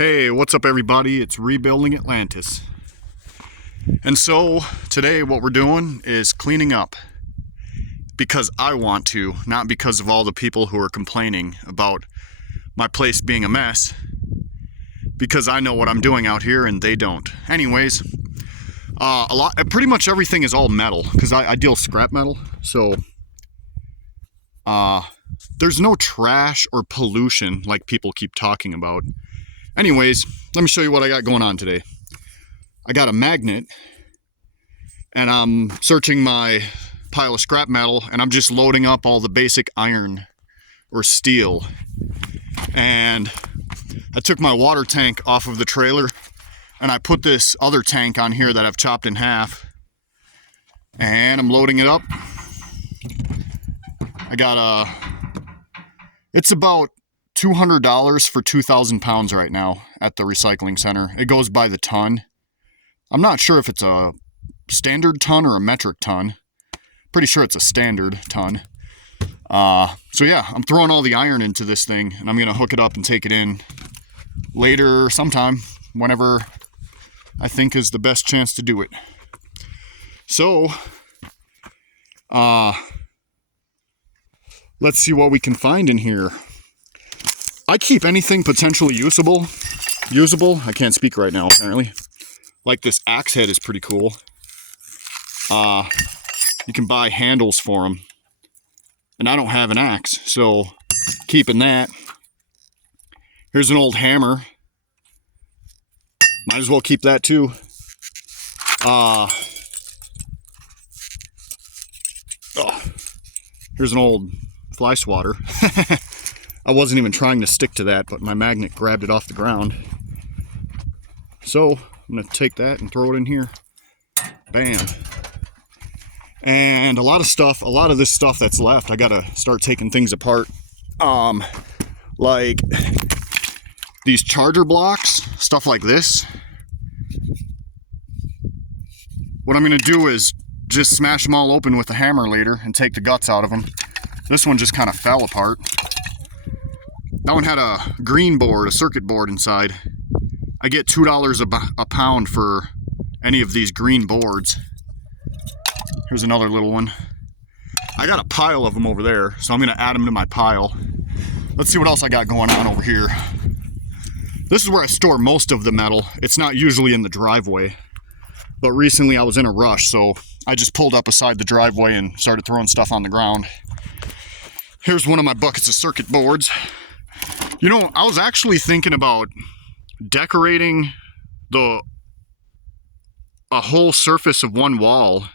Hey, what's up everybody? It's Rebuilding Atlantis. And so today what we're doing is cleaning up. Because I want to, not because of all the people who are complaining about my place being a mess. Because I know what I'm doing out here and they don't. Anyways, pretty much everything is all metal because I deal scrap metal. So there's no trash or pollution like people keep talking about. Anyways, let me show you what I got going on today. I got a magnet and I'm searching my pile of scrap metal and I'm just loading up all the basic iron or steel. And I took my water tank off of the trailer and I put this other tank on here that I've chopped in half and I'm loading it up. I got it's about $200 for 2,000 pounds right now at the recycling center. It goes by the ton. I'm not sure if it's a standard ton or a metric ton. Pretty sure it's a standard ton. So yeah, I'm throwing all the iron into this thing and I'm gonna hook it up and take it in later sometime, whenever I think is the best chance to do it. So, let's see what we can find in here. I keep anything potentially usable. I can't speak right now, apparently. Like this axe head is pretty cool. You can buy handles for them. And I don't have an axe, so keeping that. Here's an old hammer. Might as well keep that too. Here's an old fly swatter. I wasn't even trying to stick to that, but my magnet grabbed it off the ground. So I'm gonna take that and throw it in here. Bam. And a lot of this stuff that's left, I gotta start taking things apart. Like these charger blocks, stuff like this. What I'm gonna do is just smash them all open with a hammer later and take the guts out of them. This one just kind of fell apart. That one had a green board, a circuit board inside. I get $2 a pound for any of these green boards. Here's another little one. I got a pile of them over there, so I'm gonna add them to my pile. Let's see what else I got going on over here. This is where I store most of the metal. It's not usually in the driveway, but recently I was in a rush, so I just pulled up beside the driveway and started throwing stuff on the ground. Here's one of my buckets of circuit boards. You know, I was actually thinking about decorating a whole surface of one wall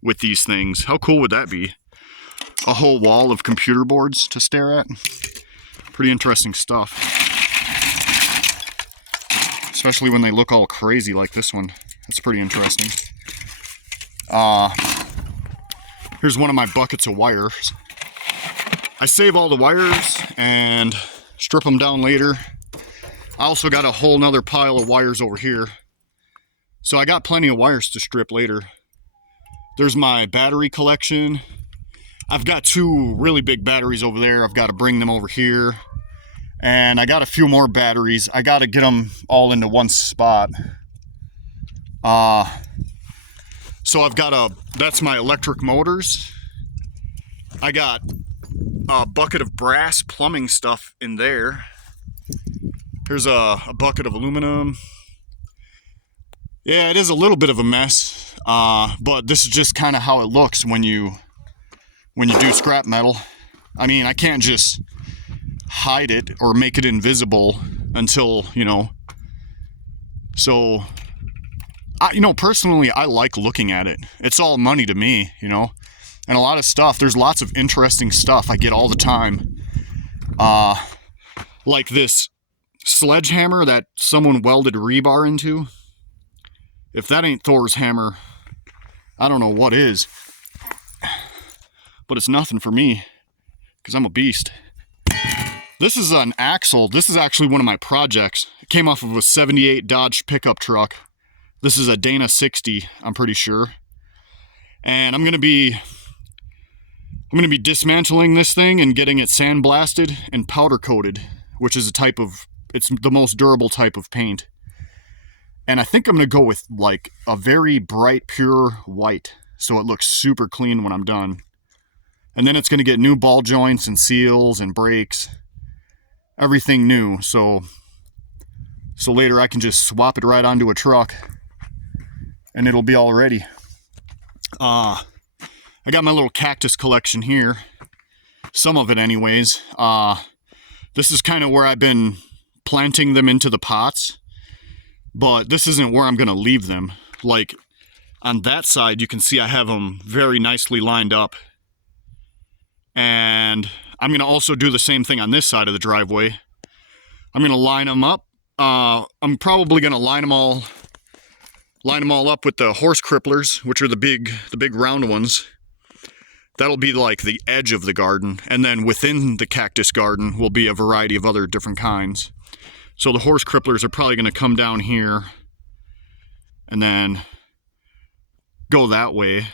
with these things. How cool would that be? A whole wall of computer boards to stare at. Pretty interesting stuff. Especially when they look all crazy like this one. It's pretty interesting. Here's one of my buckets of wires. I save all the wires and strip them down later. I also got a whole nother pile of wires over here. So I got plenty of wires to strip later. There's my battery collection. I've got two really big batteries over there. I've got to bring them over here. And I got a few more batteries. I got to get them all into one spot. So I've got that's my electric motors. I got a bucket of brass plumbing stuff in there. Here's a bucket of aluminum. Yeah, it is a little bit of a mess, but this is just kind of how it looks when you do scrap metal. I mean, I can't just hide it or make it invisible until, you know. So, personally, I like looking at it. It's all money to me, you know. And a lot of stuff, there's lots of interesting stuff I get all the time. Like this sledgehammer that someone welded rebar into. If that ain't Thor's hammer, I don't know what is. But it's nothing for me, because I'm a beast. This is an axle. This is actually one of my projects. It came off of a 78 Dodge pickup truck. This is a Dana 60, I'm pretty sure. And I'm gonna be dismantling this thing and getting it sandblasted and powder coated, which is a type of it's the most durable type of paint. And I think I'm going to go with like a very bright, pure white, so it looks super clean when I'm done. And then it's going to get new ball joints and seals and brakes, everything new. So later I can just swap it right onto a truck and it'll be all ready. I got my little cactus collection here. Some of it anyways. This is kind of where I've been planting them into the pots, but this isn't where I'm going to leave them. Like on that side, you can see I have them very nicely lined up. And I'm going to also do the same thing on this side of the driveway. I'm going to line them up. I'm probably going to line them all up with the horse cripplers, which are the big round ones. That'll be like the edge of the garden, and then within the cactus garden will be a variety of other different kinds. So the horse cripplers are probably going to come down here and then go that way,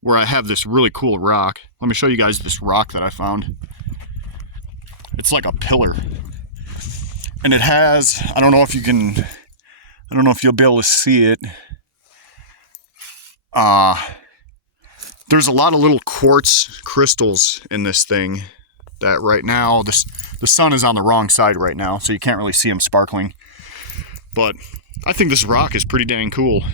where I have this really cool rock. Let me show you guys this rock that I found. It's like a pillar. And it has, I don't know if you'll be able to see it. There's a lot of little quartz crystals in this thing that right now, the sun is on the wrong side right now, so you can't really see them sparkling. But I think this rock is pretty dang cool.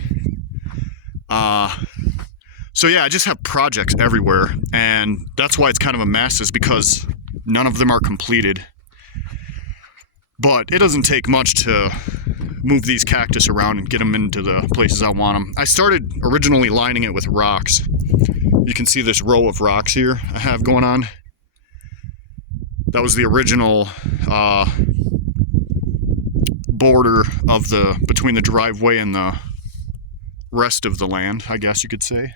So yeah, I just have projects everywhere, and that's why it's kind of a mess, is because none of them are completed. But it doesn't take much to move these cactus around and get them into the places I want them. I started originally lining it with rocks. You can see this row of rocks here I have going on. That was the original border of between the driveway and the rest of the land, I guess you could say.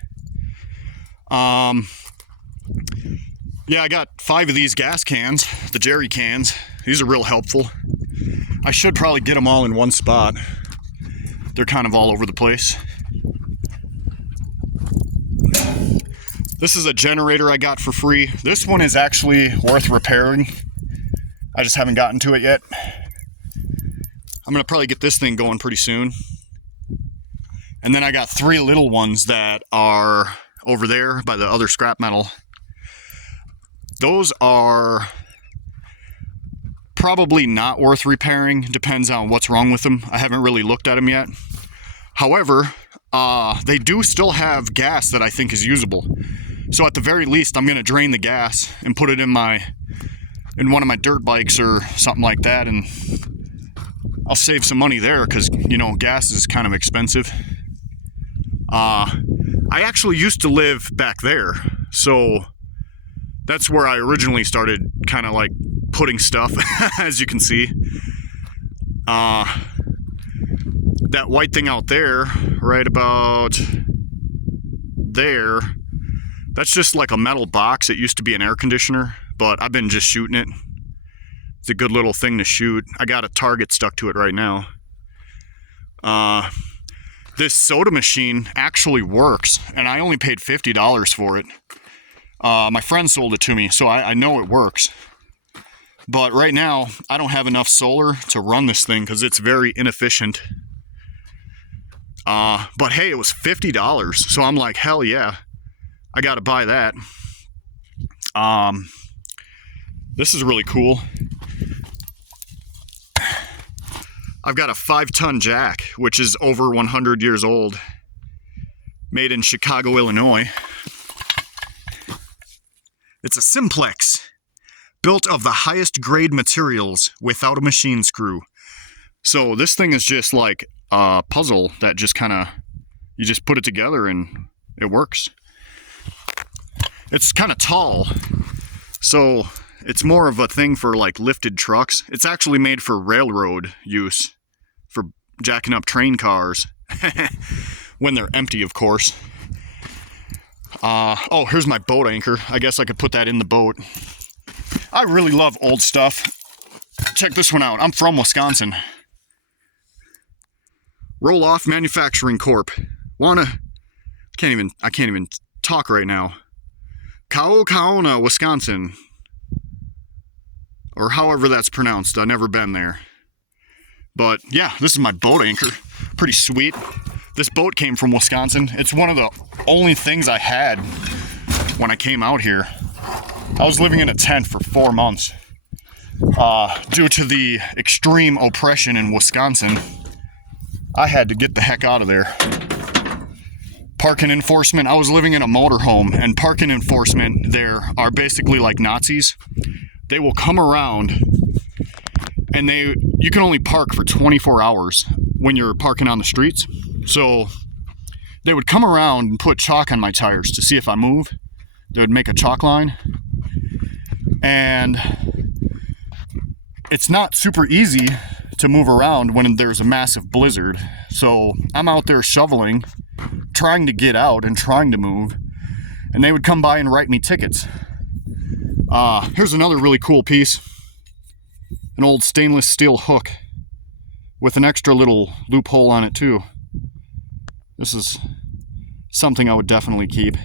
Yeah, I got 5 of these gas cans, the jerry cans. These are real helpful. I should probably get them all in one spot. They're kind of all over the place. This is a generator I got for free. This one is actually worth repairing. I just haven't gotten to it yet. I'm gonna probably get this thing going pretty soon. And then I got 3 little ones that are over there by the other scrap metal. Those are probably not worth repairing. Depends on what's wrong with them. I haven't really looked at them yet. However, they do still have gas that I think is usable. So at the very least, I'm gonna drain the gas and put it in one of my dirt bikes or something like that, and I'll save some money there, because you know, gas is kind of expensive. I actually used to live back there, so that's where I originally started kind of like putting stuff, as you can see. That white thing out there, right about there, that's just like a metal box. It used to be an air conditioner, but I've been just shooting it. It's a good little thing to shoot. I got a target stuck to it right now. This soda machine actually works, and I only paid $50 for it. My friend sold it to me, so I know it works. But right now, I don't have enough solar to run this thing because it's very inefficient. But hey, it was $50, so I'm like, hell yeah, I gotta buy that. This is really cool. I've got a 5-ton jack, which is over 100 years old, made in Chicago, Illinois. It's a simplex, built of the highest grade materials without a machine screw. So this thing is just like a puzzle that just kind of, you just put it together and it works. It's kind of tall, so it's more of a thing for like lifted trucks. It's actually made for railroad use, for jacking up train cars, when they're empty, of course. Oh, here's my boat anchor. I guess I could put that in the boat. I really love old stuff. Check this one out. I'm from Wisconsin. Roll Off Manufacturing Corp. I can't even talk right now. Kaukauna, Wisconsin. or however that's pronounced. I've never been there. But yeah, this is my boat anchor. Pretty sweet. This boat came from Wisconsin. It's one of the only things I had when I came out here. I was living in a tent for 4 months. Due to the extreme oppression in Wisconsin, I had to get the heck out of there. Parking enforcement, I was living in a motorhome, and parking enforcement there are basically like Nazis. They will come around, and you can only park for 24 hours when you're parking on the streets. So they would come around and put chalk on my tires to see if I move. They would make a chalk line, and it's not super easy to move around when there's a massive blizzard. So I'm out there shoveling, trying to get out and trying to move, and they would come by and write me tickets. Here's another really cool piece. An old stainless steel hook with an extra little loophole on it too. This is something I would definitely keep.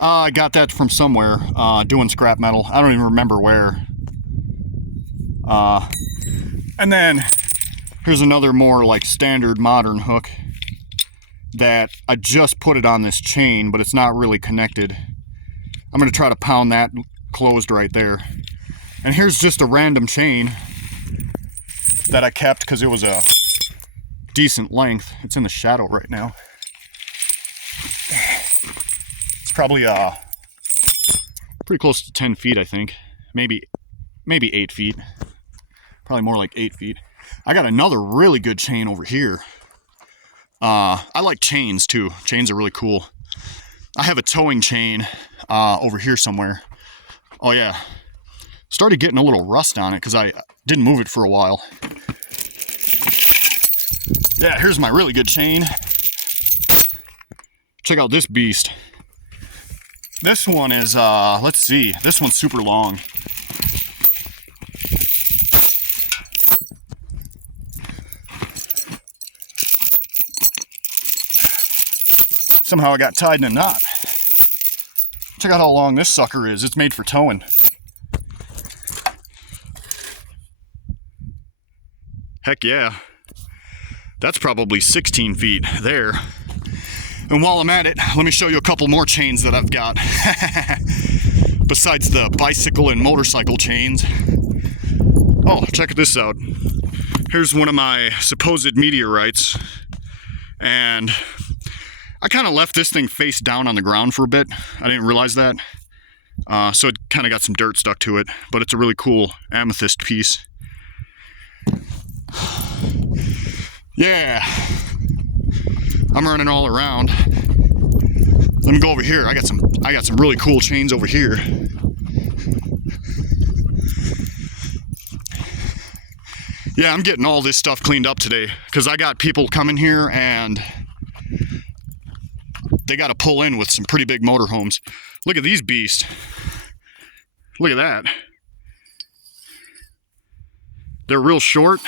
I got that from somewhere, doing scrap metal. I don't even remember where. And then here's another more like standard modern hook that I just put it on this chain, but it's not really connected. I'm going to try to pound that closed right there. And here's just a random chain that I kept because it was a decent length. It's in the shadow right now. It's probably pretty close to 10 feet, I think. Maybe 8 feet. Probably more like 8 feet. I got another really good chain over here. I like chains too. Chains are really cool. I have a towing chain over here somewhere. Oh yeah. Started getting a little rust on it because I didn't move it for a while. Yeah, here's my really good chain. Check out this beast. This one is, let's see, this one's super long. Somehow I got tied in a knot. Check out how long this sucker is. It's made for towing. Heck yeah. That's probably 16 feet there. And while I'm at it, let me show you a couple more chains that I've got. Besides the bicycle and motorcycle chains. Oh, check this out. Here's one of my supposed meteorites. And I kind of left this thing face down on the ground for a bit. I didn't realize that. So it kind of got some dirt stuck to it. But it's a really cool amethyst piece. Yeah. I'm running all around. Let me go over here. I got some really cool chains over here. Yeah, I'm getting all this stuff cleaned up today because I got people coming here and they got to pull in with some pretty big motorhomes. Look at these beasts. Look at that. They're real short,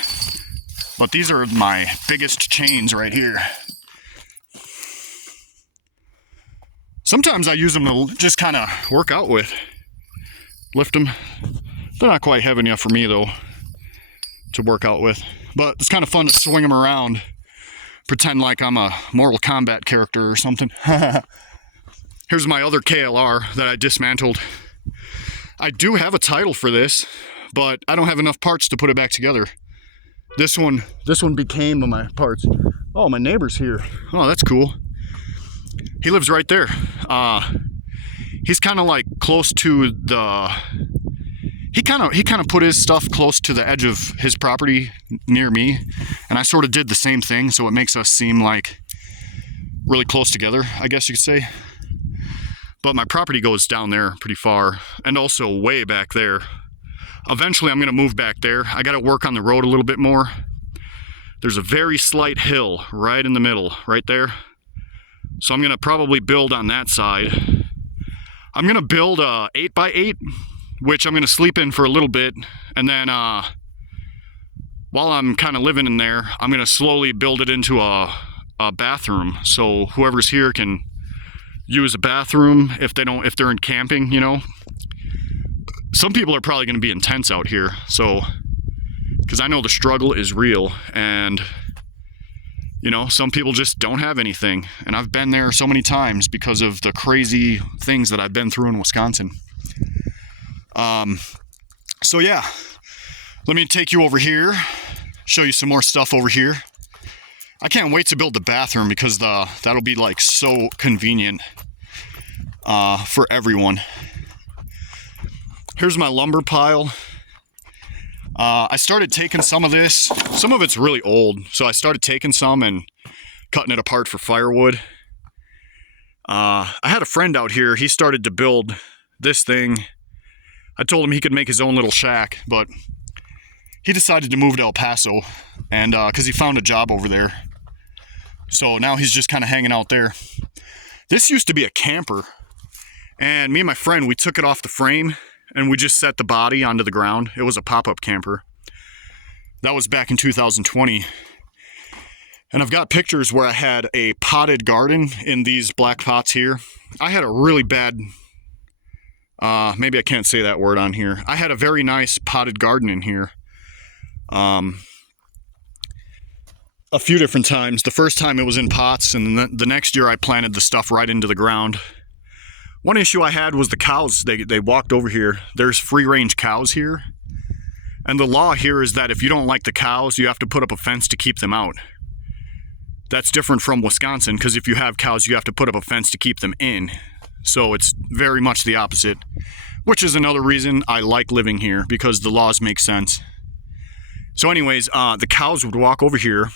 but these are my biggest chains right here. Sometimes I use them to just kind of work out with. Lift them. They're not quite heavy enough for me though to work out with. But it's kind of fun to swing them around. Pretend like I'm a Mortal Kombat character or something. Here's my other KLR that I dismantled. I do have a title for this, but I don't have enough parts to put it back together. This one became my parts. Oh, my neighbor's here. Oh, that's cool. He lives right there. He's kind of like close to the... He kind of put his stuff close to the edge of his property near me, and I sort of did the same thing, so it makes us seem like really close together, I guess you could say. But my property goes down there pretty far, and also way back there. Eventually I'm going to move back there. I got to work on the road a little bit more. There's a very slight hill right in the middle, right there. So I'm going to probably build on that side. I'm going to build a 8x8, which I'm going to sleep in for a little bit. And then while I'm kind of living in there, I'm going to slowly build it into a bathroom. So whoever's here can use a bathroom if they're in camping, you know. Some people are probably going to be in tents out here, so, because I know the struggle is real, and you know, some people just don't have anything, and I've been there so many times because of the crazy things that I've been through in Wisconsin. So yeah, let me take you over here, show you some more stuff over here. I can't wait to build the bathroom because that'll be like so convenient for everyone. Here's my lumber pile. I started taking some of this. Some of it's really old, so I started taking some and cutting it apart for firewood. I had a friend out here. He started to build this thing. I told him he could make his own little shack, but he decided to move to El Paso, and because he found a job over there. So now he's just kind of hanging out there. This used to be a camper, and me and my friend, we took it off the frame and we just set the body onto the ground. It was a pop-up camper. That was back in 2020. And I've got pictures where I had a potted garden in these black pots here. I had a really bad, maybe I can't say that word on here. I had a very nice potted garden in here. A few different times. The first time it was in pots, and then the next year I planted the stuff right into the ground. One issue I had was the cows. They walked over here. There's free-range cows here. And the law here is that if you don't like the cows, you have to put up a fence to keep them out. That's different from Wisconsin, because if you have cows, you have to put up a fence to keep them in. So it's very much the opposite, which is another reason I like living here, because the laws make sense. So anyways, the cows would walk over here,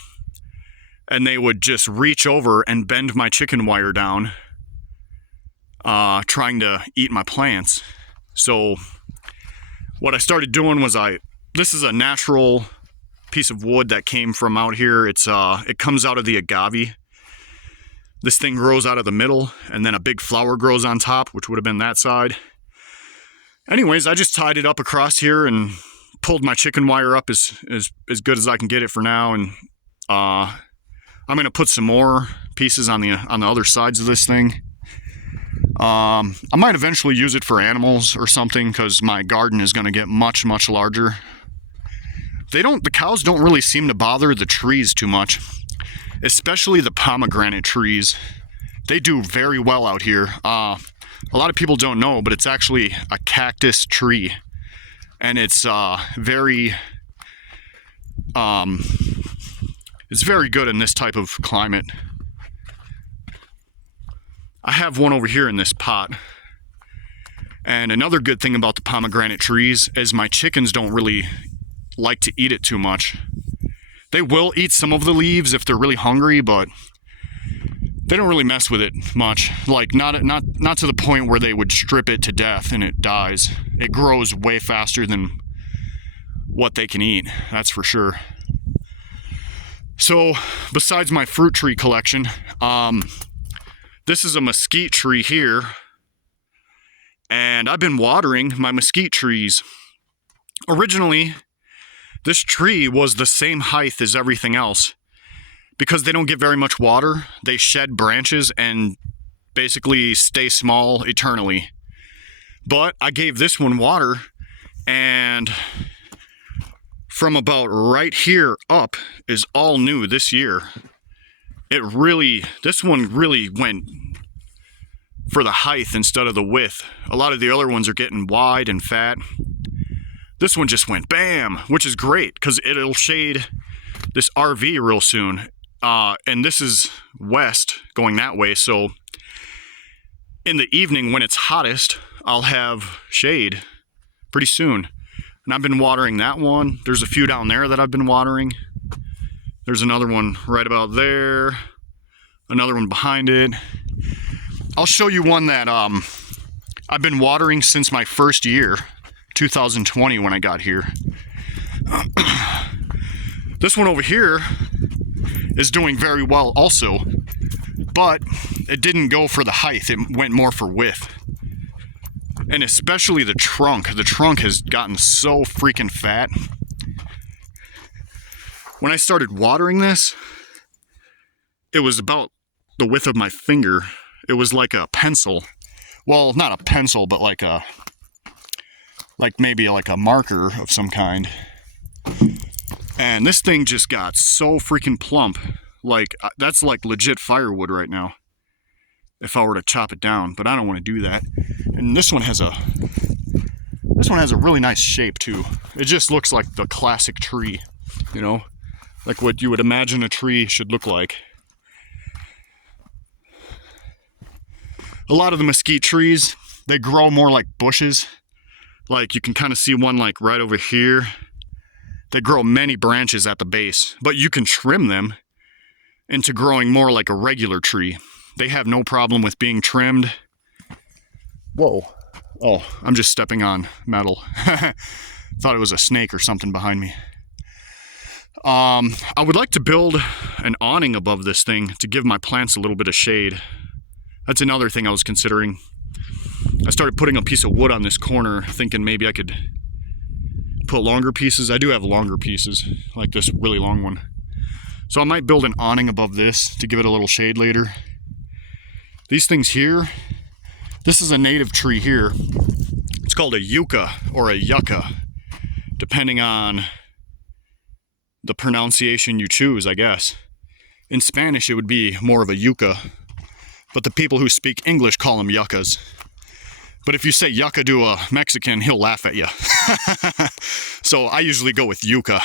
and they would just reach over and bend my chicken wire down, trying to eat my plants. So what I started doing was this is a natural piece of wood that came from out here. It comes out of the agave. This thing grows out of the middle, and then a big flower grows on top, which would have been that side. Anyways, I just tied it up across here and pulled my chicken wire up as good as I can get it for now. And I'm gonna put some more pieces on the other sides of this thing. I might eventually use it for animals or something, because my garden is going to get much larger. The cows don't really seem to bother the trees too much, especially the pomegranate trees. They do very well out here. A lot of people don't know, but it's actually a cactus tree, and it's very good in this type of climate. I have one over here in this pot. And another good thing about the pomegranate trees is my chickens don't really like to eat it too much. They will eat some of the leaves if they're really hungry, but they don't really mess with it much. Like not to the point where they would strip it to death and it dies. It grows way faster than what they can eat, that's for sure. So besides my fruit tree collection, this is a mesquite tree here, and I've been watering my mesquite trees. Originally, this tree was the same height as everything else. Because they don't get very much water, they shed branches and basically stay small eternally. But I gave this one water, and from about right here up is all new this year. This one really went for the height instead of the width. A lot of the other ones are getting wide and fat. This one just went bam, which is great because it'll shade this RV real soon. And this is west going that way, so in the evening when it's hottest, I'll have shade pretty soon. And I've been watering that one. There's a few down there that I've been watering. There's another one right about there. Another one behind it. I'll show you one that I've been watering since my first year, 2020 when I got here. This one over here is doing very well also, but it didn't go for the height. It went more for width. And especially the trunk. The trunk has gotten so freaking fat. When I started watering this, it was about the width of my finger. It was like a pencil. Well, not a pencil, but like maybe like a marker of some kind. And this thing just got so freaking plump. Like, that's like legit firewood right now, if I were to chop it down, but I don't want to do that. And this one has a really nice shape too. It just looks like the classic tree, you know, like what you would imagine a tree should look like. A lot of the mesquite trees, they grow more like bushes. Like you can kind of see one like right over here. They grow many branches at the base, but you can trim them into growing more like a regular tree. They have no problem with being trimmed. Whoa. Oh, I'm just stepping on metal. Thought it was a snake or something behind me. I would like to build an awning above this thing to give my plants a little bit of shade. That's another thing I was considering. I started putting a piece of wood on this corner, thinking maybe I could put longer pieces. I do have longer pieces, like this really long one. So I might build an awning above this to give it a little shade later. These things here, this is a native tree here. It's called a yucca or a yucca, depending on the pronunciation you choose, I guess. In Spanish, it would be more of a yucca, but the people who speak English call them yuccas. But if you say yucca to a Mexican, he'll laugh at you. So I usually go with yucca.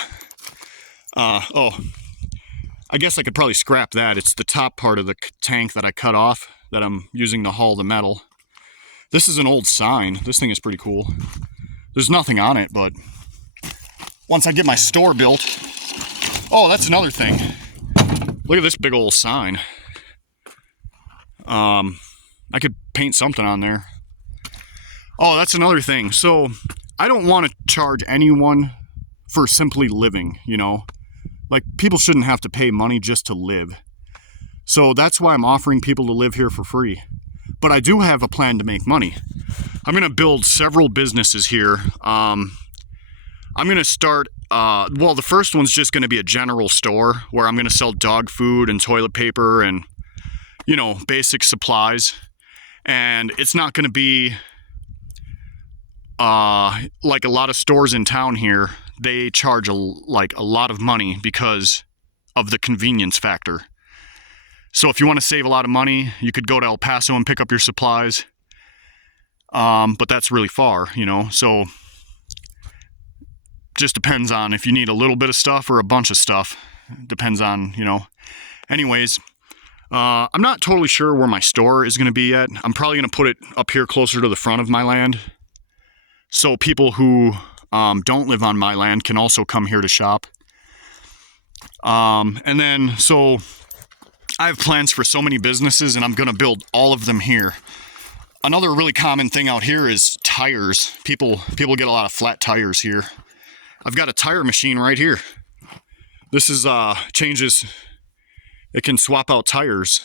Oh, I guess I could probably scrap that. It's the top part of the tank that I cut off that I'm using to haul the metal. This is an old sign. This thing is pretty cool. There's nothing on it, but once I get my store built... Oh, that's another thing. Look at this big old sign. I could paint something on there. Oh, that's another thing. So I don't want to charge anyone for simply living, you know? Like, people shouldn't have to pay money just to live. So that's why I'm offering people to live here for free. But I do have a plan to make money. I'm going to build several businesses here. I'm going to start, well, the first one's just going to be a general store where I'm going to sell dog food and toilet paper and, you know, basic supplies. And it's not going to be like a lot of stores in town here. They charge a lot of money because of the convenience factor. So if you want to save a lot of money, you could go to El Paso and pick up your supplies. But that's really far, you know, so just depends on if you need a little bit of stuff or a bunch of stuff. Depends on, you know. Anyways, I'm not totally sure where my store is going to be yet. I'm probably going to put it up here closer to the front of my land. So people who don't live on my land can also come here to shop. And then, so I have plans for so many businesses, and I'm going to build all of them here. Another really common thing out here is tires. People get a lot of flat tires here. I've got a tire machine right here. This is changes. It can swap out tires,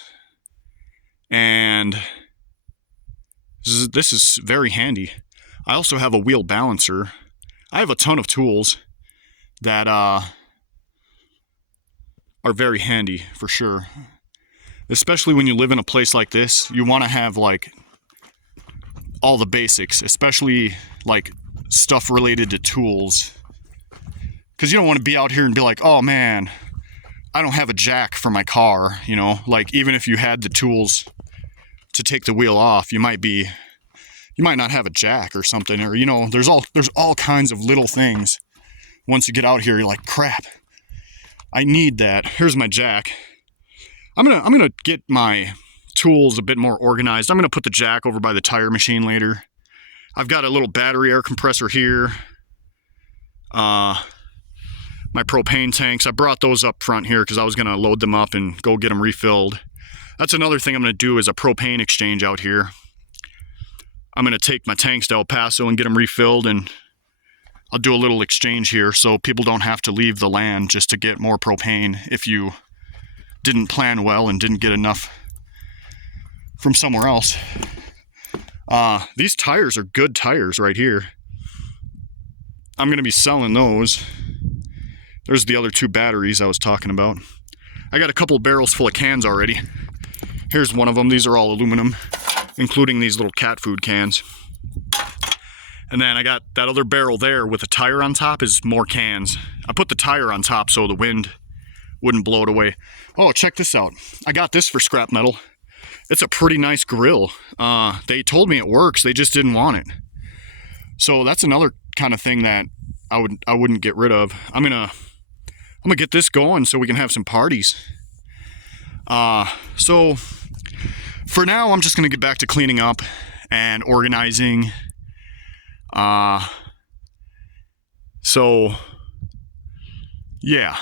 and this is very handy. I also have a wheel balancer. I have a ton of tools that are very handy for sure. Especially when you live in a place like this, you want to have like all the basics, especially like stuff related to tools. Because you don't want to be out here and be like, oh man, I don't have a jack for my car, you know? Like, even if you had the tools to take the wheel off, you might not have a jack or something, or, you know, there's all kinds of little things. Once you get out here, you're like, crap, I need that. Here's my jack. I'm gonna get my tools a bit more organized. I'm gonna put the jack over by the tire machine later. I've got a little battery air compressor here. My propane tanks, I brought those up front here because I was gonna load them up and go get them refilled. That's another thing I'm gonna do is a propane exchange out here. I'm gonna take my tanks to El Paso and get them refilled, and I'll do a little exchange here so people don't have to leave the land just to get more propane if you didn't plan well and didn't get enough from somewhere else. These tires are good tires right here. I'm gonna be selling those. There's the other two batteries I was talking about. I got a couple barrels full of cans already. Here's one of them. These are all aluminum, including these little cat food cans. And then I got that other barrel there with a tire on top is more cans. I put the tire on top so the wind wouldn't blow it away. Oh, check this out. I got this for scrap metal. It's a pretty nice grill. They told me it works, they just didn't want it. So that's another kind of thing that I wouldn't get rid of. I'm gonna get this going so we can have some parties. So for now, I'm just gonna get back to cleaning up and organizing. So yeah,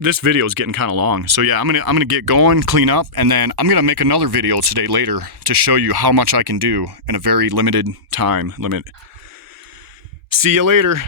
this video is getting kind of long. So yeah, I'm gonna get going, clean up, and then I'm gonna make another video today later to show you how much I can do in a very limited time limit. See you later.